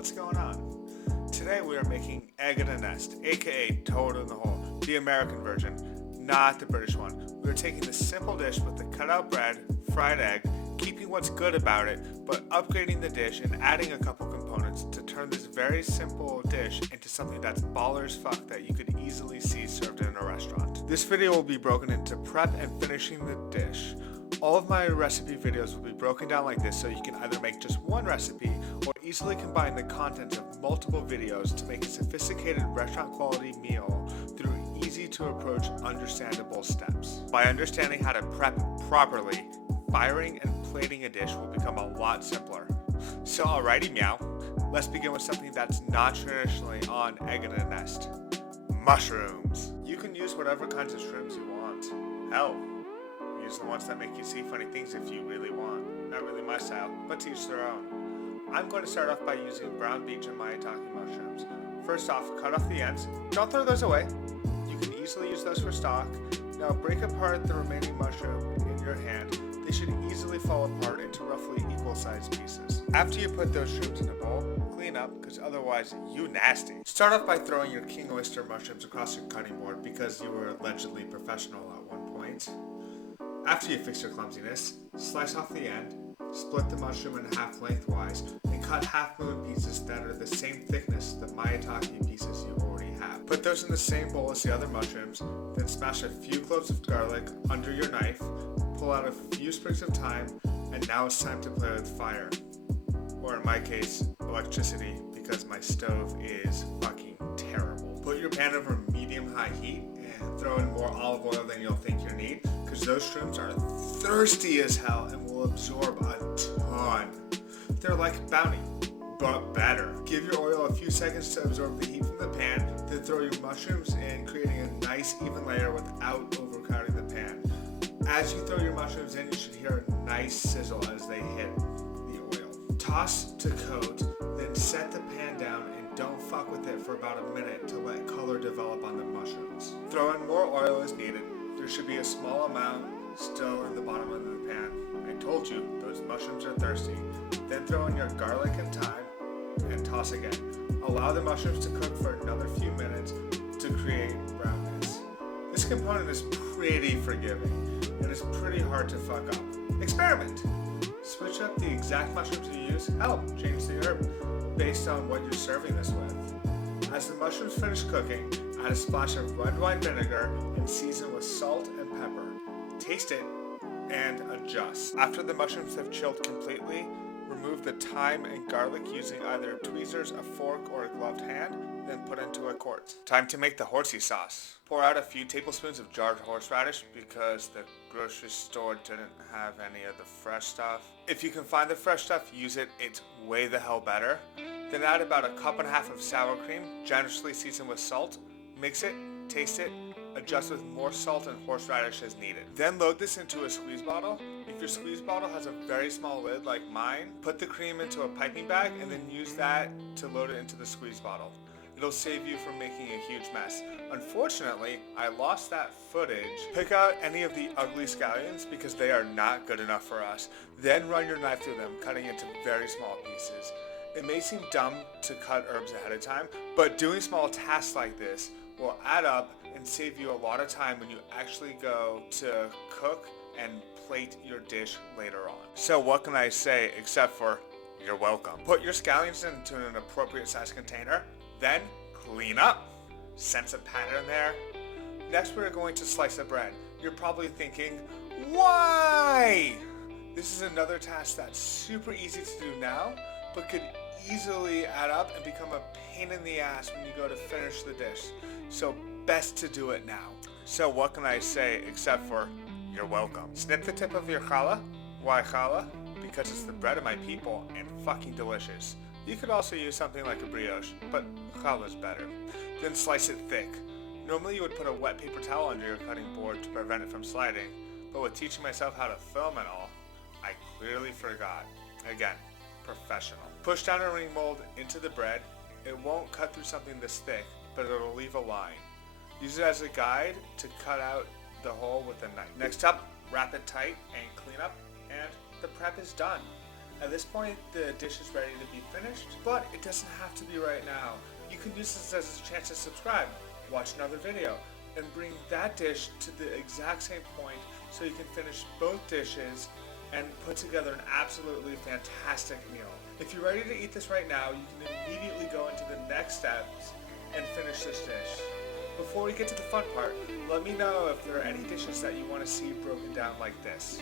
what's going on? Today we are making egg in a nest, aka toad in the hole, the American version, not the British one. We are taking this simple dish with the cutout bread, fried egg, keeping what's good about it, but upgrading the dish and adding a couple components to turn this very simple dish into something that's baller as fuck that you could easily see served in a restaurant. This video will be broken into prep and finishing the dish. All of my recipe videos will be broken down like this so you can either make just one recipe or easily combine the contents of multiple videos to make a sophisticated restaurant quality meal through easy to approach understandable steps. By understanding how to prep properly, firing and plating a dish will become a lot simpler. So alrighty meow, let's begin with something that's not traditionally on Egg in a Nest. Mushrooms. You can use whatever kinds of shrooms you want. Hell, use the ones that make you see funny things if you really want. Not really my style, but to each their own. I'm going to start off by using brown beach and maitake mushrooms. First off, cut off the ends. Don't throw those away. You can easily use those for stock. Now break apart the remaining mushroom in your hand. They should easily fall apart into roughly equal sized pieces. After you put those shrooms in a bowl, clean up because otherwise you nasty. Start off by throwing your king oyster mushrooms across your cutting board because you were allegedly professional at one point. After you fix your clumsiness, slice off the end, split the mushroom in half lengthwise, and cut half moon pieces that are the same thickness as the maitake pieces you already have. Put those in the same bowl as the other mushrooms, then smash a few cloves of garlic under your knife, pull out a few sprigs of thyme, and now it's time to play with fire. Or in my case, electricity, because my stove is fucking terrible. Put your pan over medium-high heat and throw in more olive oil than you'll think you need, because those shrooms are thirsty as hell and will absorb a ton. They're like Bounty, but better. Give your oil a few seconds to absorb the heat from the pan, then throw your mushrooms in, creating a nice even layer without overcrowding the pan. As you throw your mushrooms in, you should hear a nice sizzle as they hit the oil. Toss to coat, then set the pan down and don't fuck with it for about a minute to let color develop on the mushrooms. Throw in more oil as needed. There should be a small amount still in the bottom of the pan. I told you, those mushrooms are thirsty. Then throw in your garlic and thyme and toss again. Allow the mushrooms to cook for another few minutes to create brownness. This component is pretty forgiving and it's pretty hard to fuck up. Experiment! Switch up the exact mushrooms you use. Hell, change the herb based on what you're serving this with. As the mushrooms finish cooking, add a splash of red wine vinegar and season with salt and pepper. Taste it and adjust. After the mushrooms have chilled completely, remove the thyme and garlic using either tweezers, a fork, or a gloved hand, then put into a quart. Time to make the horsey sauce. Pour out a few tablespoons of jarred horseradish because the grocery store didn't have any of the fresh stuff. If you can find the fresh stuff, use it. It's way the hell better. Then add about a cup and a half of sour cream, generously seasoned with salt. Mix it, taste it, adjust with more salt and horseradish as needed. Then load this into a squeeze bottle. If your squeeze bottle has a very small lid like mine, put the cream into a piping bag and then use that to load it into the squeeze bottle. It'll save you from making a huge mess. Unfortunately, I lost that footage. Pick out any of the ugly scallions because they are not good enough for us. Then run your knife through them, cutting into very small pieces. It may seem dumb to cut herbs ahead of time, but doing small tasks like this will add up and save you a lot of time when you actually go to cook and plate your dish later on. So what can I say except for you're welcome. Put your scallions into an appropriate size container, then clean up. Sense a pattern there? Next we're going to slice the bread. You're probably thinking, why? This is another task that's super easy to do now, but could easily add up and become a pain in the ass when you go to finish the dish. So best to do it now. So what can I say except for you're welcome. Snip the tip of your challah. Why challah? Because it's the bread of my people and fucking delicious. You could also use something like a brioche, but challah is better. Then slice it thick. Normally you would put a wet paper towel under your cutting board to prevent it from sliding, but with teaching myself how to film and all, I clearly forgot. Again, professional. Push down a ring mold into the bread. It won't cut through something this thick, but it'll leave a line. Use it as a guide to cut out the hole with a knife. Next up, wrap it tight and clean up, and the prep is done. At this point, the dish is ready to be finished, but it doesn't have to be right now. You can use this as a chance to subscribe, watch another video, and bring that dish to the exact same point so you can finish both dishes and put together an absolutely fantastic meal. If you're ready to eat this right now, you can immediately go into the next steps and finish this dish. Before we get to the fun part, let me know if there are any dishes that you want to see broken down like this.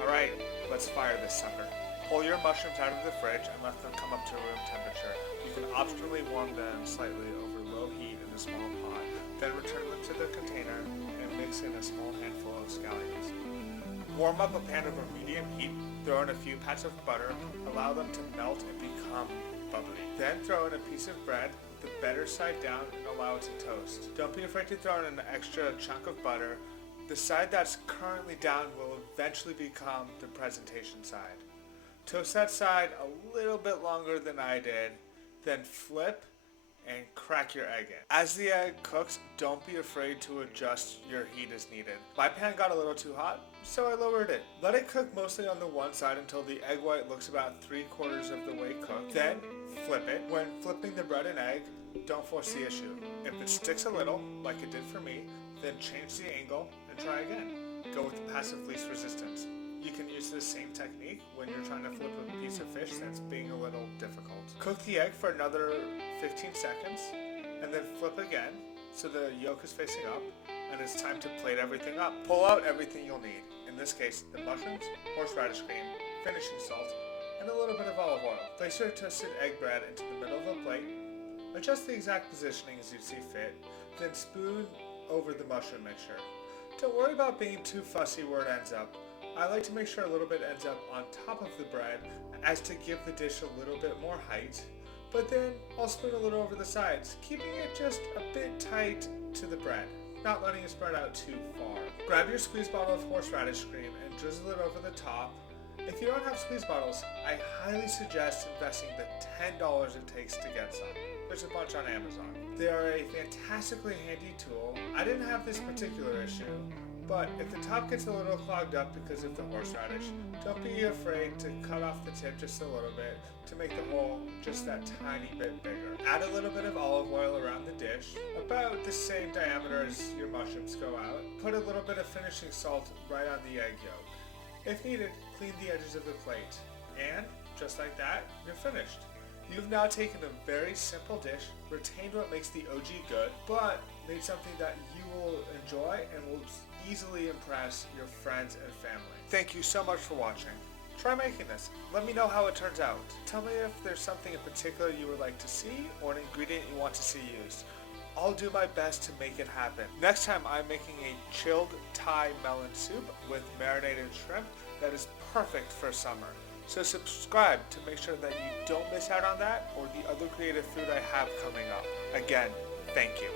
Alright, let's fire this sucker. Pull your mushrooms out of the fridge and let them come up to room temperature. You can optionally warm them slightly over low heat in a small pot, then return them to the container and mix in a small handful of scallions. Warm up a pan over medium heat, throw in a few pats of butter, allow them to melt and become bubbly. Then throw in a piece of bread, the better side down, and allow it to toast. Don't be afraid to throw in an extra chunk of butter. The side that's currently down will eventually become the presentation side. Toast that side a little bit longer than I did, then flip and crack your egg in. As the egg cooks, don't be afraid to adjust your heat as needed. My pan got a little too hot, so I lowered it. Let it cook mostly on the one side until the egg white looks about 3/4 of the way cooked. Then flip it. When flipping the bread and egg, don't force the issue. If it sticks a little, like it did for me, then change the angle and try again. Go with the passive least resistance. You can use the same technique when you're trying to flip a piece of fish that's being a little difficult. Cook the egg for another 15 seconds and then flip again so the yolk is facing up, and it's time to plate everything up. Pull out everything you'll need. In this case, the mushrooms, horseradish cream, finishing salt, and a little bit of olive oil. Place your toasted egg bread into the middle of a plate. Adjust the exact positioning as you see fit, then spoon over the mushroom mixture. Don't worry about being too fussy where it ends up. I like to make sure a little bit ends up on top of the bread as to give the dish a little bit more height, but then I'll spoon a little over the sides, keeping it just a bit tight to the bread, not letting it spread out too far. Grab your squeeze bottle of horseradish cream and drizzle it over the top. If you don't have squeeze bottles, I highly suggest investing the $10 it takes to get some. There's a bunch on Amazon. They are a fantastically handy tool. I didn't have this particular issue, but if the top gets a little clogged up because of the horseradish, don't be afraid to cut off the tip just a little bit to make the hole just that tiny bit bigger. Add a little bit of olive oil around the dish, about the same diameter as your mushrooms go out. Put a little bit of finishing salt right on the egg yolk. If needed, clean the edges of the plate. And, just like that, you're finished. You've now taken a very simple dish, retained what makes the OG good, but made something that you will enjoy and will easily impress your friends and family. Thank you so much for watching. Try making this. Let me know how it turns out. Tell me if there's something in particular you would like to see or an ingredient you want to see used. I'll do my best to make it happen. Next time I'm making a chilled Thai melon soup with marinated shrimp that is perfect for summer. So subscribe to make sure that you don't miss out on that or the other creative food I have coming up. Again, thank you.